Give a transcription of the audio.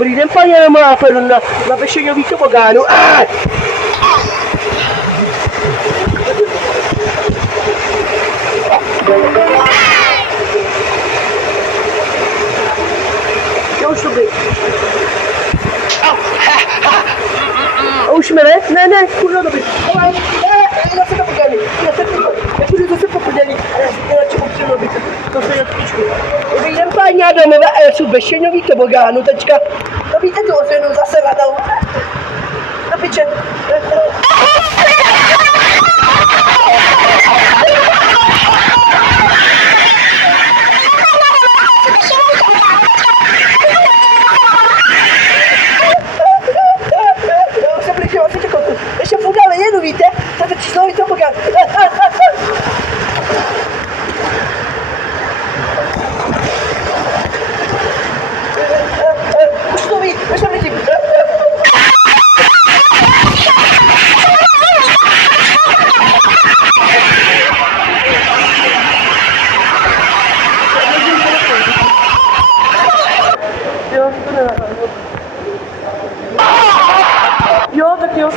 Dobrý den, paní, máte na Bešeňový tobogánu. Jo, už to být. A už mi ne? Ne, kurva dobrý. Ale, zase to podělí. Nepůjdu zase po podělí. Já radši potřebuji být. To se jatkičku. Dobrý den, páni Adamové, a já jsem Bešeňový tobogánu, teďka. No víte tu ozvěnu zase radou. Na piče. Ještě furt ale jedu, víte? To je číslový tobogán. Už to ví, už to vidím. Jo, to nedá. Jo, tak jo.